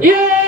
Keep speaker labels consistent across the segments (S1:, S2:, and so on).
S1: Yeah!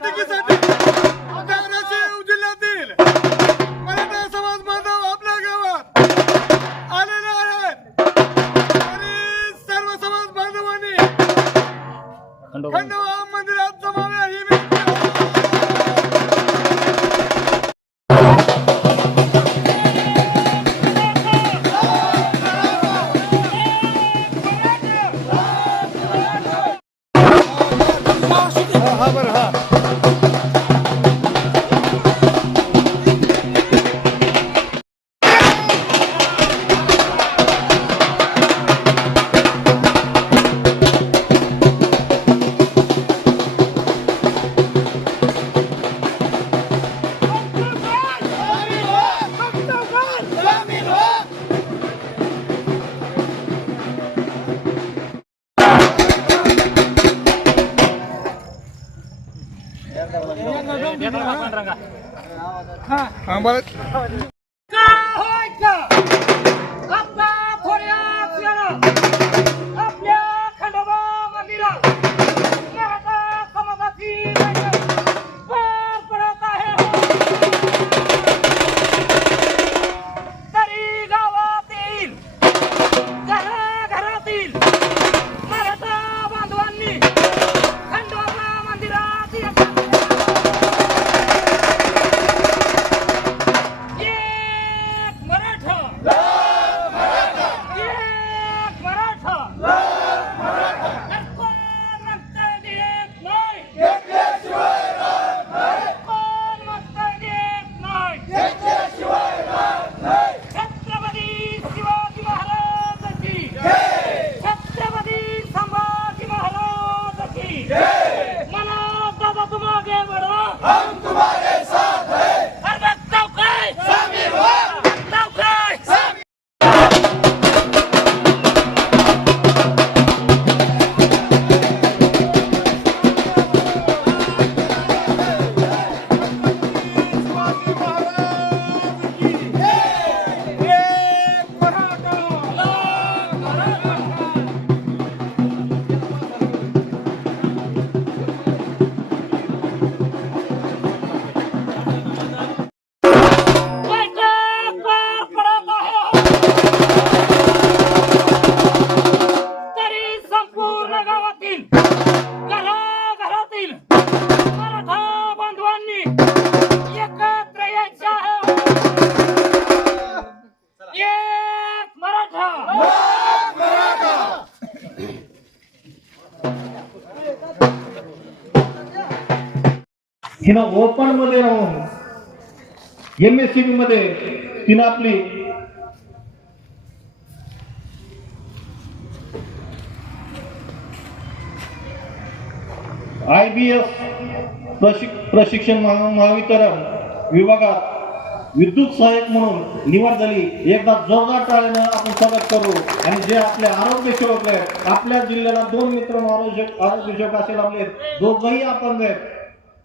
S1: बैठकीसाठी धाराशिव जिल्ह्यातील मराठा समाज बांधव आपल्या गावात आलेले आहेत. आणि सर्व समाज बांधवांनी खंडोबा. मंदिरात जमाव्या ही विनंती हा बरं
S2: हा. आंबा
S3: तिनं ओपनमध्ये राहून एम एस सी बी मध्ये तिनं आपली आय बी एस प्रशिक प्रशिक्षण महावितरण विभागात विद्युत सहाय्यक म्हणून निवड झाली. एकदा जोरदार टाळ्याने आपण स्वागत करू. आणि जे आपले आरोग्य सेवक आहेत आपल्या जिल्ह्याला दोन मित्र आरोग्य आरोग्य सेवक असेल आपले दोघही आपण आहेत.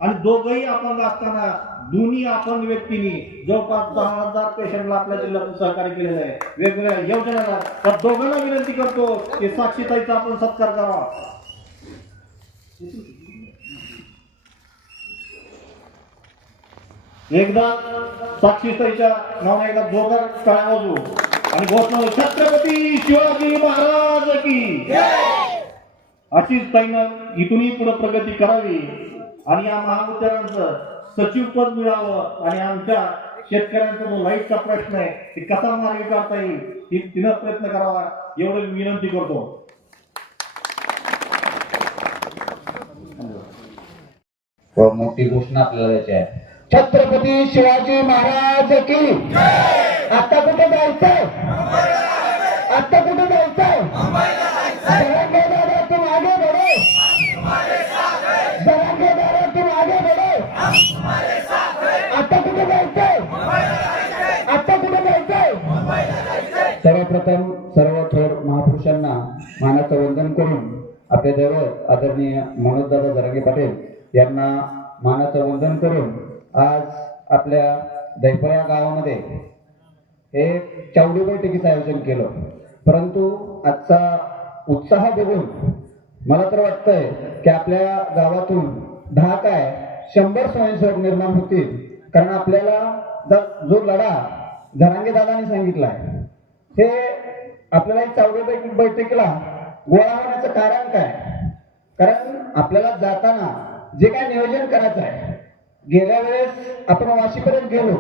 S3: आणि दोघंही अपंग असताना दोन्ही अपंग व्यक्तींनी जवळपास दहा हजार पेशंटला आपल्या जिल्ह्यातून सहकार्य केलेलं आहे. वेगवेगळ्या योजना तर दोघांना विनंती करतो की साक्षीताईचा आपण सत्कार करावा. एकदा साक्षीताईच्या नावाने एकदा जोरदार टाळ्या बाजू आणि घोषणा छत्रपती शिवाजी महाराज की अशीच ताईनं इथूनही पुढे प्रगती करावी. आणि या महाविद्यालयांचं सचिव पद मिळावं आणि आमच्या शेतकऱ्यांचा जो लाईटचा प्रश्न आहे ते कसा मार्गी काढता येईल तिनं प्रयत्न करावा एवढी विनंती करतो.
S4: मोठी घोषणा आपल्याला द्यायची आहे.
S5: छत्रपती शिवाजी महाराज की. आता कुठे जायचंय? आता कुठे
S4: सर्वांना मानाचं वंदन करून आपले दैवत आदरणीय मनोजदादा जरांगे पाटील यांना मानाचं वंदन करून आज आपल्या दैफळ या गावामध्ये हे चावडी बैठकीचं आयोजन केलं. परंतु आजचा उत्साह बघून मला तर वाटतंय की आपल्या गावातून दहा काय शंभर स्वयंसेवक निर्माण होतील. कारण आपल्याला जो लढा जरांगे दादानी सांगितलाय हे आपल्याला एक चावडी बैठकीला गोळा होण्याचं कारण काय? कारण आपल्याला जाताना जे काय नियोजन करायचं आहे गेल्या वेळेस आपण वाशीपर्यंत गेलो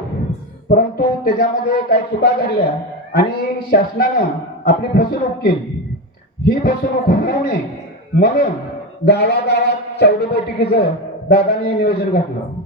S4: परंतु त्याच्यामध्ये काही चुका घडल्या आणि शासनानं आपली फसवणूक केली. ही फसवणूक होऊ नये म्हणून गावागावात चौड बैठकीचं दादाने नियोजन घातलं.